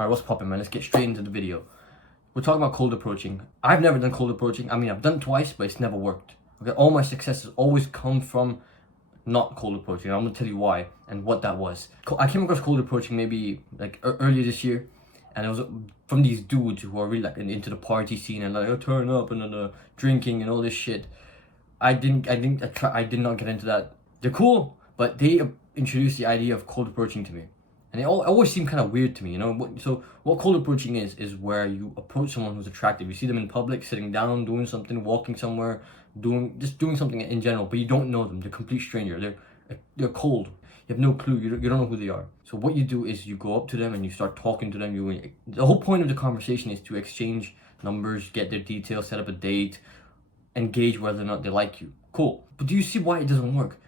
Alright, what's poppin', man? Let's get straight into the video. We're talking about cold approaching. I've never done cold approaching. I mean, I've done it twice, but it's never worked. Okay, all my successes always come from not cold approaching. I'm gonna tell you why and what that was. I came across cold approaching maybe like earlier this year, and it was from these dudes who are really like into the party scene and like, oh, turn up and drinking and all this shit. I did not get into that. They're cool, but they introduced the idea of cold approaching to me. And it always seemed kind of weird to me, you know. So what cold approaching is where you approach someone who's attractive. You see them in public, sitting down, doing something, walking somewhere, doing something in general, but you don't know them. They're a complete stranger. They're cold. You have no clue. You don't know who they are. So what you do is you go up to them and you start talking to them. The whole point of the conversation is to exchange numbers, get their details, set up a date, and gauge whether or not they like you. Cool. But do you see why it doesn't work?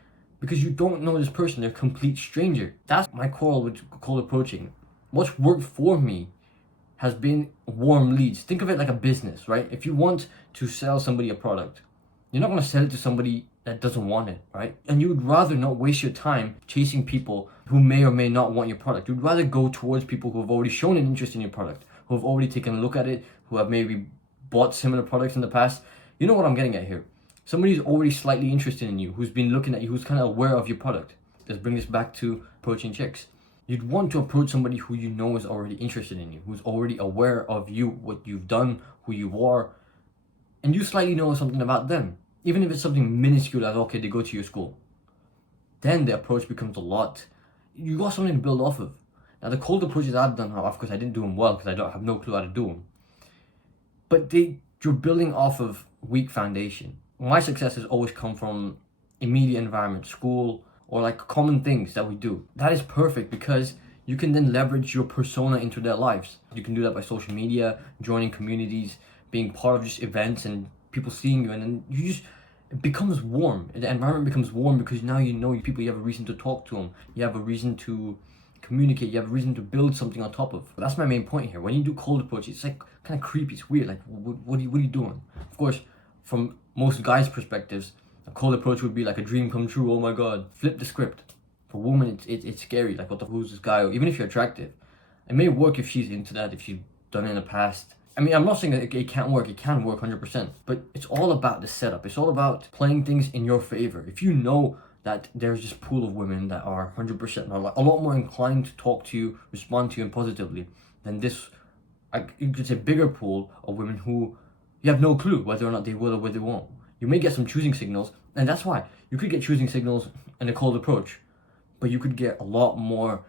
Because you don't know this person, they're a complete stranger. That's my quarrel with cold approaching. What's worked for me has been warm leads. Think of it like a business, right? If you want to sell somebody a product, you're not going to sell it to somebody that doesn't want it, right? And you would rather not waste your time chasing people who may or may not want your product. You'd rather go towards people who have already shown an interest in your product, who have already taken a look at it, who have maybe bought similar products in the past. You know what I'm getting at here. Somebody who's already slightly interested in you, who's been looking at you, who's kind of aware of your product. Let's bring this back to approaching chicks. You'd want to approach somebody who you know is already interested in you, who's already aware of you, what you've done, who you are, and you slightly know something about them. Even if it's something minuscule as, okay, they go to your school. Then the approach becomes a lot. You got something to build off of. Now the cold approaches I've done, of course I didn't do them well because I have no clue how to do them. But you're building off of weak foundation. My success has always come from immediate environment, school, or like common things that we do. That is perfect because you can then leverage your persona into their lives. You can do that by social media, joining communities, being part of just events and people seeing you, and then it becomes warm. The environment becomes warm because now you know people, you have a reason to talk to them, you have a reason to communicate, you have a reason to build something on top of. That's my main point here. When you do cold approach, it's like kind of creepy, it's weird, like what are you doing? Of course, from most guys' perspectives, a cold approach would be like a dream come true. Oh my god. Flip the script. For women, it's scary. Like, who's this guy? Or even if you're attractive, it may work if she's into that, if she's done it in the past. I mean, I'm not saying that it can't work. It can work 100%. But it's all about the setup. It's all about playing things in your favor. If you know that there's this pool of women that are 100%, are a lot more inclined to talk to you, respond to you, and positively, than this, you could say, bigger pool of women who you have no clue whether or not they will or whether they won't. You may get some choosing signals, and that's why. You could get choosing signals in a cold approach, but you could get a lot more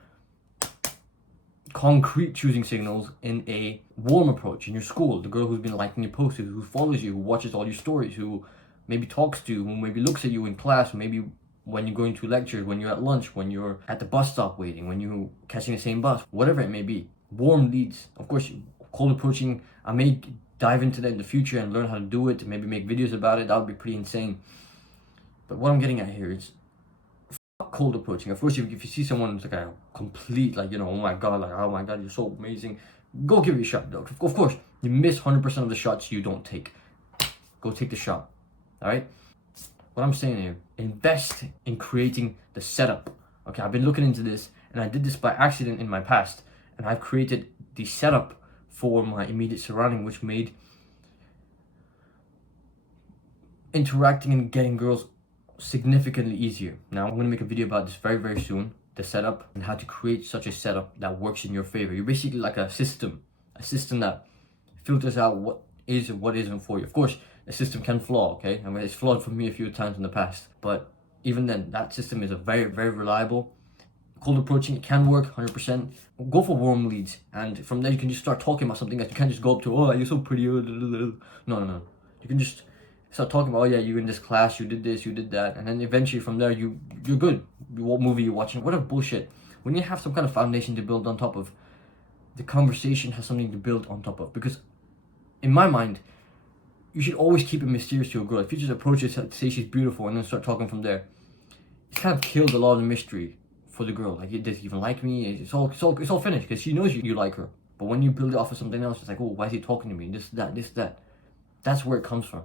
concrete choosing signals in a warm approach in your school. The girl who's been liking your posts, who follows you, who watches all your stories, who maybe talks to you, who maybe looks at you in class, maybe when you're going to lectures, when you're at lunch, when you're at the bus stop waiting, when you're catching the same bus, whatever it may be. Warm leads. Of course, cold approaching, I may dive into that in the future and learn how to do it, maybe make videos about it. That would be pretty insane. But what I'm getting at here is cold approaching. Of course, if you see someone who's like a complete, like, oh my god, you're so amazing, go give it a shot. Of course, you miss 100% of the shots you don't take. Go take the shot. All right. What I'm saying here, invest in creating the setup. Okay, I've been looking into this, and I did this by accident in my past, and I've created the setup for my immediate surrounding, which made interacting and getting girls significantly easier. Now, I'm going to make a video about this very, very soon, the setup, and how to create such a setup that works in your favor. You're basically like a system that filters out what is and what isn't for you. Of course, the system can flaw, okay? I mean, it's flawed for me a few times in the past, but even then, that system is a very, very reliable. Cold approaching, it can work 100%. Go for warm leads, and from there you can just start talking about something that you can't just go up to, oh, you're so pretty. No. You can just start talking about, oh yeah, you're in this class, you did this, you did that, and then eventually from there you're good. What movie you're watching, whatever bullshit. When you have some kind of foundation to build on top of, the conversation has something to build on top of. Because in my mind, you should always keep it mysterious to a girl. If you just approach her, say she's beautiful, and then start talking from there, it's kind of killed a lot of the mystery for the girl. Like, does he even like me? It's all finished because she knows you like her. But when you build it off of something else, it's like, oh, why is he talking to me? This, that. That's where it comes from.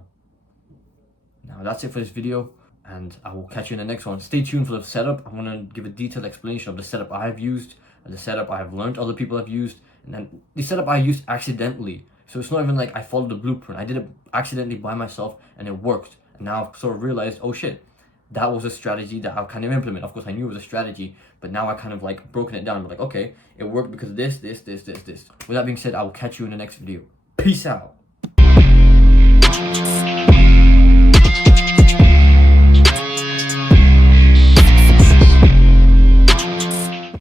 Now, that's it for this video, and I will catch you in the next one. Stay tuned for the setup. I'm going to give a detailed explanation of the setup I have used, and the setup I have learned other people have used, And then the setup I used accidentally. So it's not even like I followed the blueprint. I did it accidentally by myself and it worked. And now I've sort of realized, oh shit, that was a strategy that I've kind of implemented. Of course, I knew it was a strategy, but now I kind of like broken it down. I'm like, okay, it worked because of this. With that being said, I will catch you in the next video. Peace out.